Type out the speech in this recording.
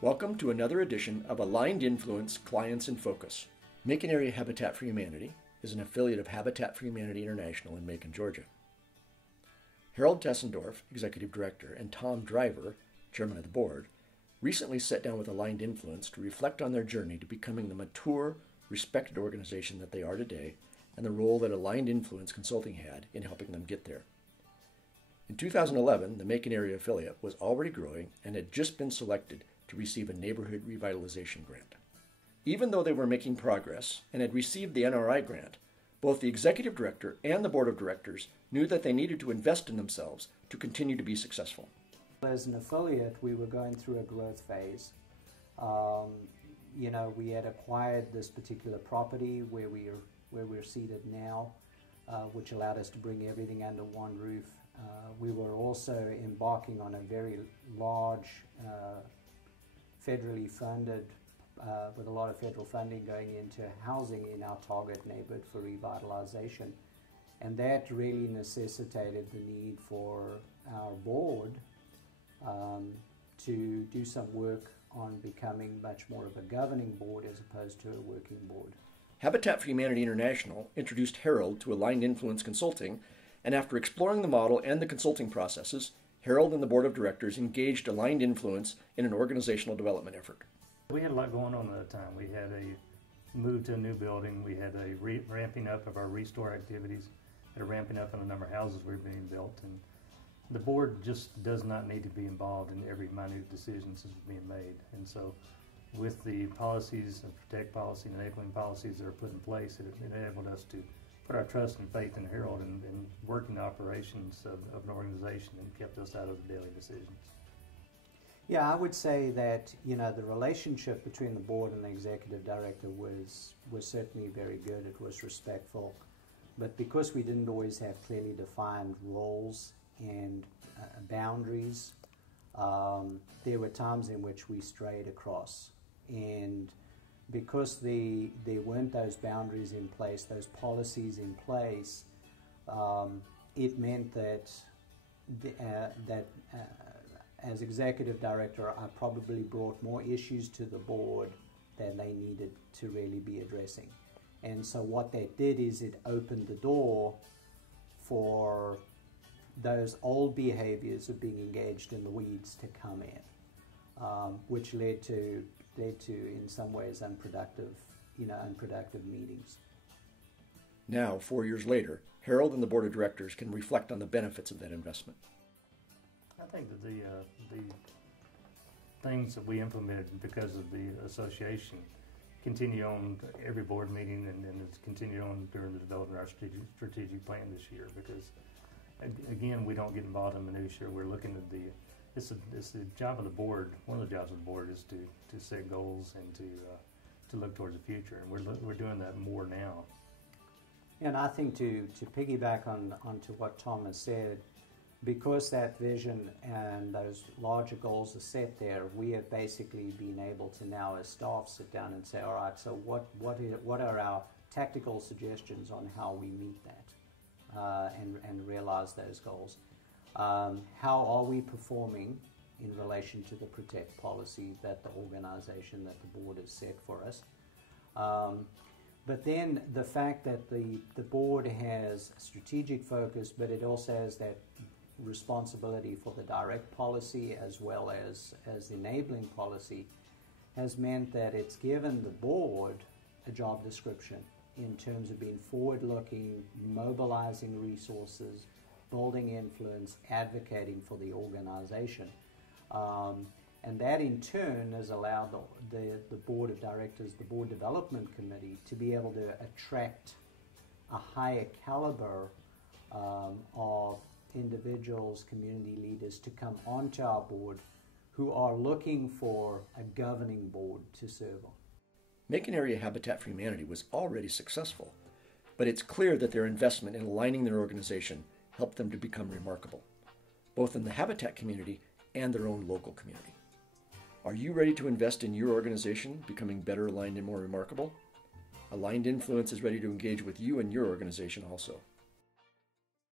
Welcome to another edition of Aligned Influence Clients in Focus. Macon Area Habitat for Humanity is an affiliate of Habitat for Humanity International in Macon, Georgia. Harold Tessendorf, Executive Director, and Tom Driver, Chairman of the Board, recently sat down with Aligned Influence to reflect on their journey to becoming the mature, respected organization that they are today and the role that Aligned Influence Consulting had in helping them get there. In 2011, the Macon Area affiliate was already growing and had just been selected to receive a neighborhood revitalization grant. Even though they were making progress and had received the NRI grant, both the executive director and the board of directors knew that they needed to invest in themselves to continue to be successful. As an affiliate, we were going through a growth phase. We had acquired this particular property where we're seated now, which allowed us to bring everything under one roof. We were also embarking on a very large federally funded, with a lot of federal funding going into housing in our target neighborhood for revitalization. And that really necessitated the need for our board to do some work on becoming much more of a governing board as opposed to a working board. Habitat for Humanity International introduced Harold to Aligned Influence Consulting, and after exploring the model and the consulting processes, Harold and the board of directors engaged Aligned Influence in an organizational development effort. We had a lot going on at the time. We had a move to a new building. We had a ramping up of our restore activities, had a ramping up in the number of houses we were being built, and the board just does not need to be involved in every minute decisions that's being made. And so with the policies, the protect policy and enabling policies that are put in place, it enabled us to put our trust and faith in Harold and working the operations of an organization and kept us out of the daily decisions. Yeah, I would say that the relationship between the board and the executive director was certainly very good. It was respectful, but because we didn't always have clearly defined roles and boundaries, there were times in which we strayed across. And because there weren't those boundaries in place, those policies in place, it meant that as executive director, I probably brought more issues to the board than they needed to really be addressing. And so what that did is it opened the door for those old behaviors of being engaged in the weeds to come in, which led to in some ways unproductive meetings. Now, 4 years later, Harold and the board of directors can reflect on the benefits of that investment. I think that the things that we implemented because of the association continue on every board meeting, and it's continued on during the development of our strategic plan this year, because again, we don't get involved in minutiae. We're looking at it's the job of the board. One of the jobs of the board is to set goals and to look towards the future, and we're doing that more now. And I think to piggyback onto what Tom has said, because that vision and those larger goals are set there, we have basically been able to now as staff sit down and say, all right, so what are our tactical suggestions on how we meet that and realize those goals? How are we performing in relation to the protect policy that the organization, that the board has set for us? But then the fact that the board has strategic focus, but it also has that responsibility for the direct policy as well as enabling policy, has meant that it's given the board a job description in terms of being forward-looking, mobilizing resources, building influence, advocating for the organization. And that in turn has allowed the board of directors, the board development committee, to be able to attract a higher caliber of individuals, community leaders to come onto our board who are looking for a governing board to serve on. Macon Area Habitat for Humanity was already successful, but it's clear that their investment in aligning their organization helped them to become remarkable, both in the Habitat community and their own local community. Are you ready to invest in your organization, becoming better aligned and more remarkable? Aligned Influence is ready to engage with you and your organization also.